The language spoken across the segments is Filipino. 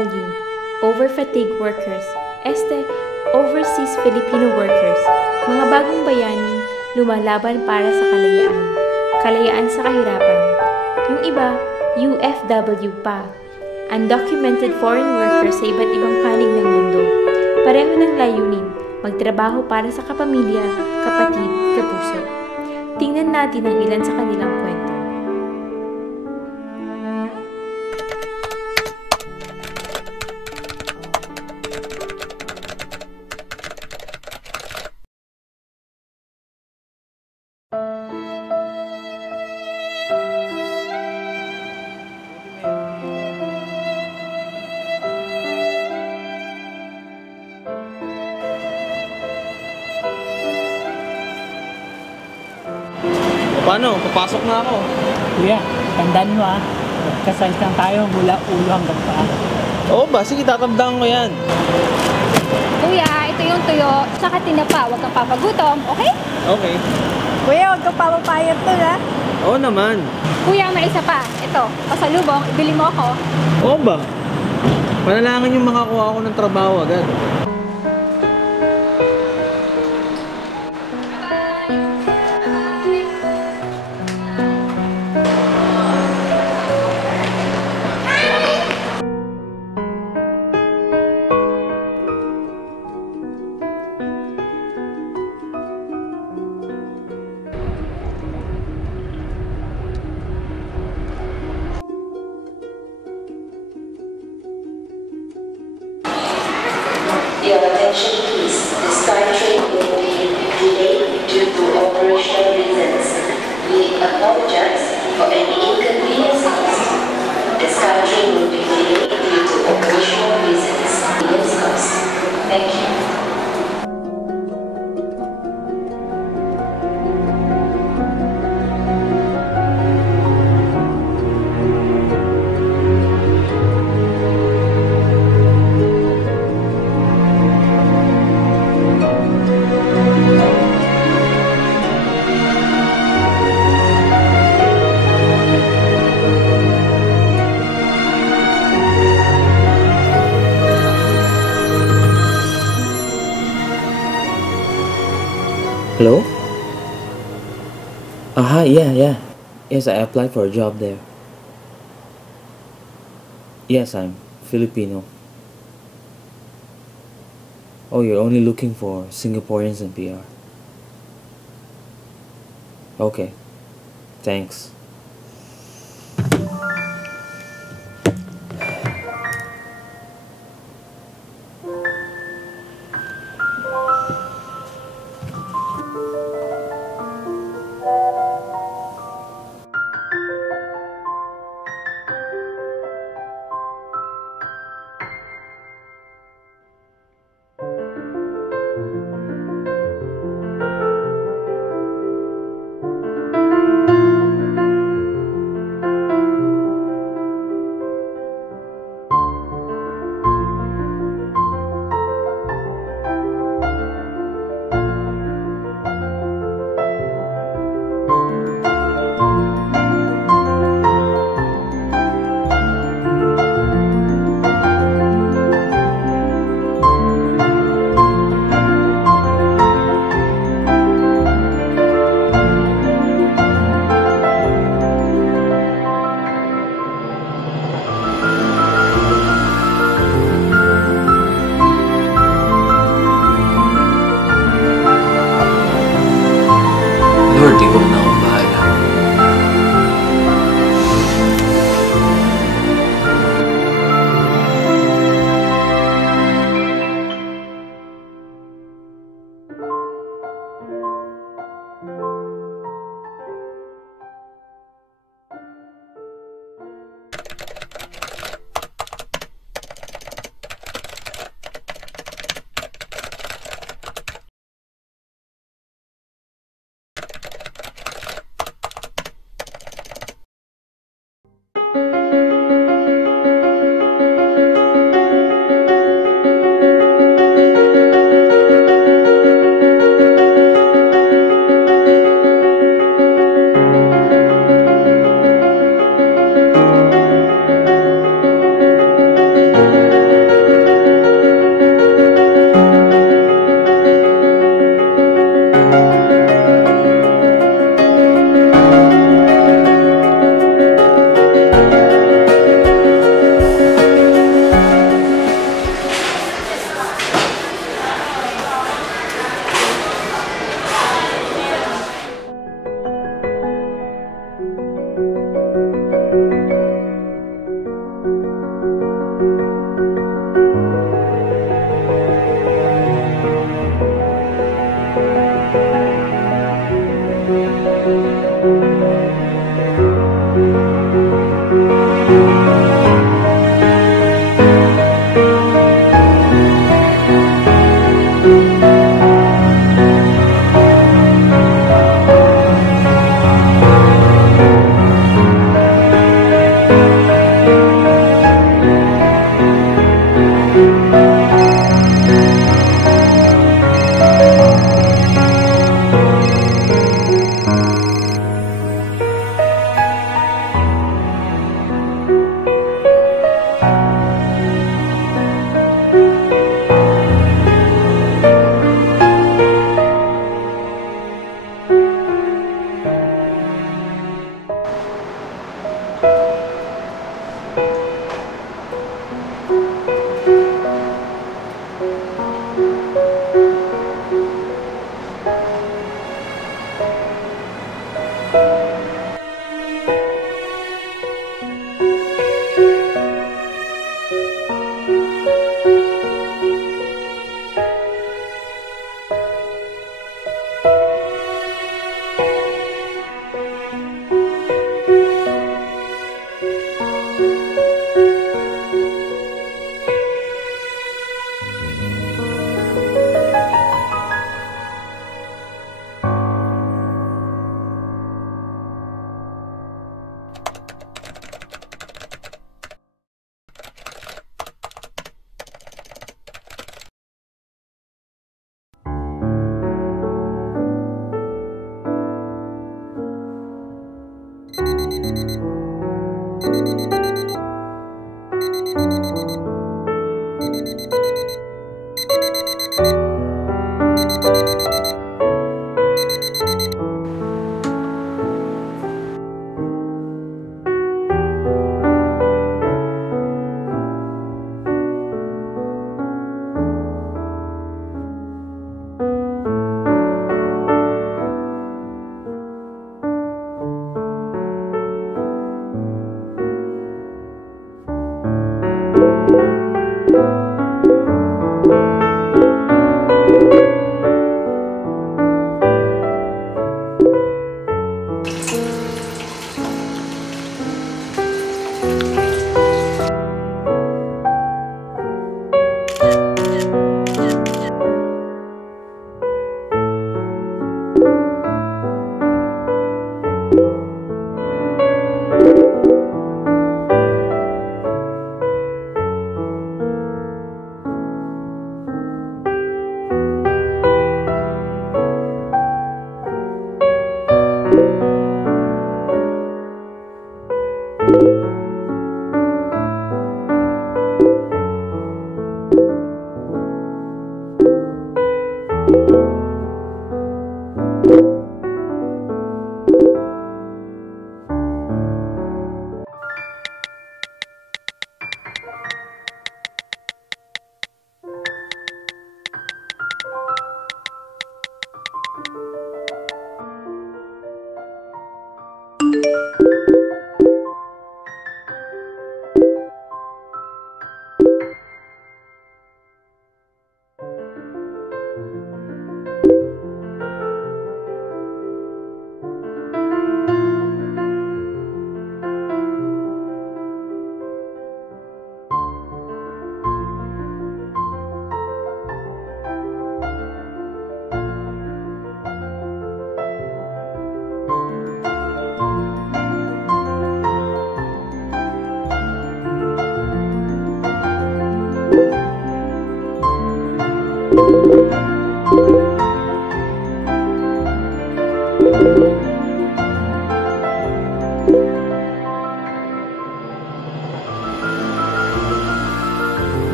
OFW, Over-Fatigue Workers, Overseas Filipino Workers, mga bagong bayani, lumalaban para sa kalayaan, kalayaan sa kahirapan. Yung iba, UFW pa, Undocumented Foreign Workers sa iba't ibang panig ng mundo. Pareho ng layunin, magtrabaho para sa kapamilya, kapatid, kapuso. Tingnan natin ang ilan sa kanilang kwento. Paano? Papasok na ako. Kuya, tandaan mo kasayos lang tayo mula ulo hanggang paa. Oo ba? Sige, tatandaan ko yan. Kuya, ito yung tuyo, saka tinapa. Huwag kang papagutom, okay? Okay. Kuya, huwag kang papapayat to, ha? Oo naman. Kuya, may isa pa. Ito, pasalubong, ibili mo ako. Oo ba? Panalangin yung makakuha ako ng trabaho agad. Your attention please. The SkyTrain will be delayed due to operational reasons. We apologize for any inconvenience caused. The SkyTrain will be delayed due to operational reasons. Thank you. Hello? Hi, yeah. Yes, I applied for a job there. Yes, I'm Filipino. Oh, you're only looking for Singaporeans and PR. Okay. Thanks.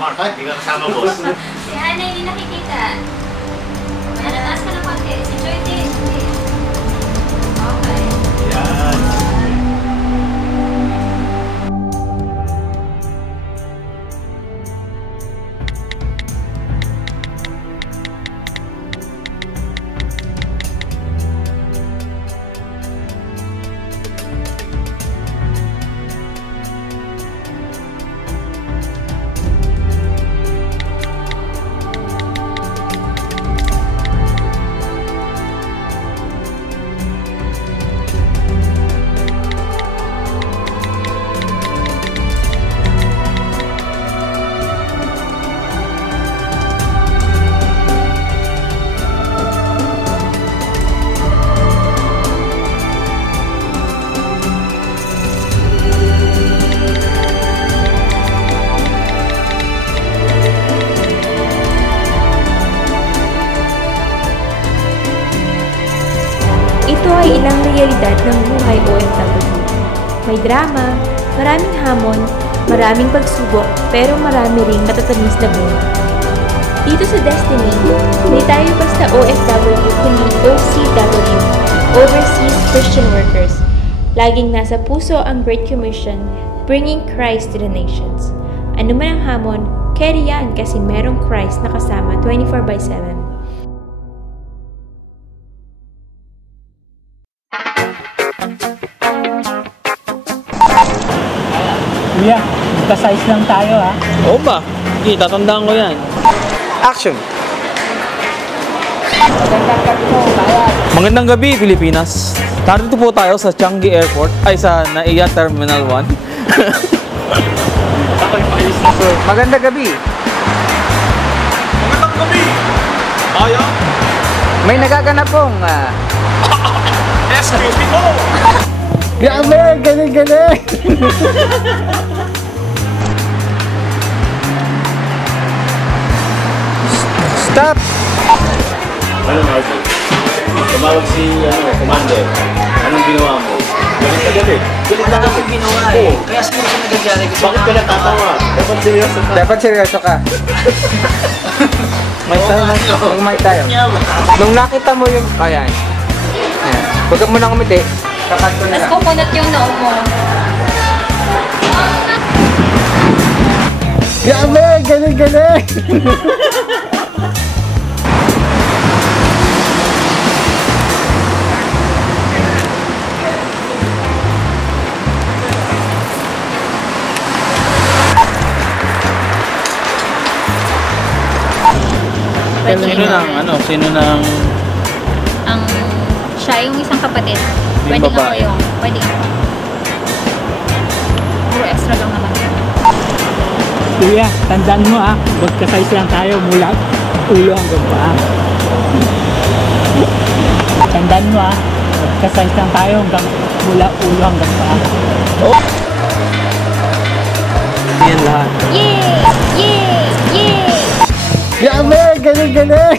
Mark, hindi ka kasama, boss. Si Ana hindi nakikita. Ana, taas ka ng konti. Si Joy din. Okay. Yan. May drama, maraming hamon, maraming pagsubok, pero marami ring matatamis na bunga. Dito sa Destiny, hindi tayo basta OFW, kundi OCW, Overseas Christian Workers. Laging nasa puso ang Great Commission, bringing Christ to the nations. Ano man ang hamon, carry yan kasi merong Christ na kasama 24/7. Kuya, magka-size lang tayo ha. Oo ba? Hindi, tatandaan ko yan. Action! Magandang gabi, Pilipinas. Narito po tayo sa Changi Airport, ay sa NAIA Terminal 1. Magandang gabi. Magandang gabi! Kaya? May nagaganap pong Excuse me po! Grabe, galing-galing! stop. Ano, Marvel? Tumawag si, commander. Anong ginawa mo? Galit ka galit. Galit na kasi ginawa eh. Kaya siguro siya nagagari. Bakit ka natatawa? Dapat seryoso ka. Dapat seryoso ka. May tayo. Nung nakita mo yung... Ayan. Ayan. Huwag mo nang umiti. Kakat ko na Mas lang. kukunot yung noo mo. Grabe, galing-galing! Sino nang... Ang siya yung isang kapatid. Yung Pwede nga babae. ko yung. Pwede nga. Puro extra lang naman. Kuya, tandaan mo ah, magka-size lang tayo mula ulo hanggang paa. Tandaan mo ah, magka-size lang tayo mula ulo hanggang paa. Yan lahat. Yay! Yay! Yay! Grabe, galing-galing!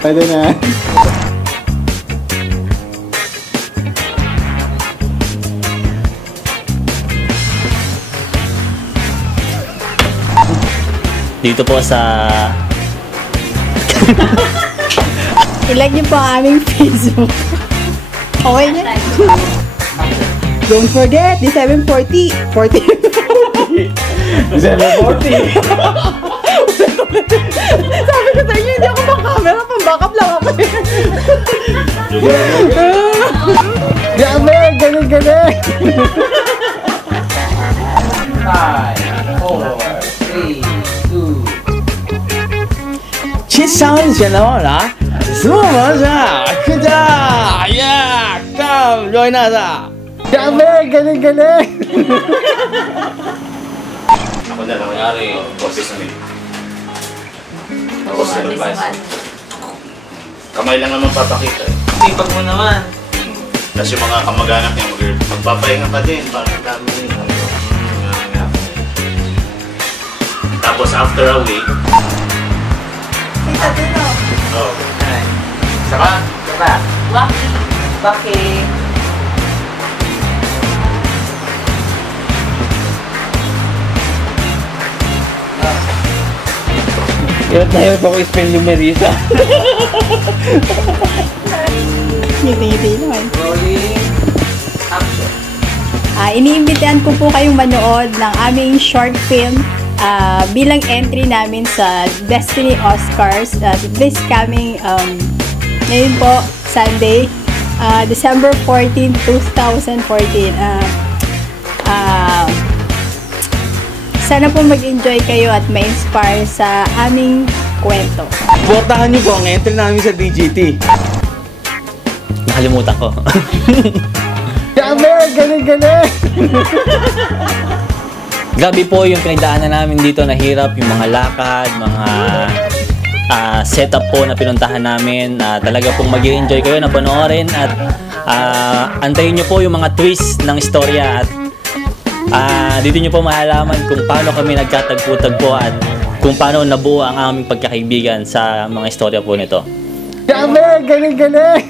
Pwede na. Dito po sa... I-like niyo po ang aming Facebook. Okay na. Don't forget, the 740. 40. 740! Sabi ko sa inyo, hindi ako pang-camera. Pang-backup lang ako. Grabe, galing-galing! 5, 4, 3, 2. 去上一圈的话啦，什么玩意？快点！Yeah, come join us! Grabe, galing-galing! Ako na lang nangyari, boses mo eh. Tapos na advice. Kamay lang naman papakita eh. Sipag mo naman. Tapos yung mga kamag-anak niya, magpapahinga ka din. Parang dami. Tapos after a week, Kita din o. oh, Saka? Saka? Baki. Yun tayo pa ko spell yung Marisa. Ngiti-ngiti naman. Rolling. Action. Iniimbitahan ko po kayong manood ng aming short film bilang entry namin sa Destiny Oscars this coming ngayon po, Sunday, December 14, 2014. Sana po mag-enjoy kayo at ma-inspire sa aming kwento. Suportahan niyo po ang entry namin sa DGT. Nakalimutan ko. Grabe, galing-galing! Grabe po yung pinagdaanan namin dito na hirap, yung mga lakad, mga setup po na pinuntahan namin. Talaga pong mag-i-enjoy kayo na panoorin at antayin nyo po yung mga twist ng istorya at dito nyo po mahalaman kung paano kami nagkatagpo-tagpo at kung paano nabuo ang aming pagkakaibigan sa mga istorya po nito. Grabe, galing-galing!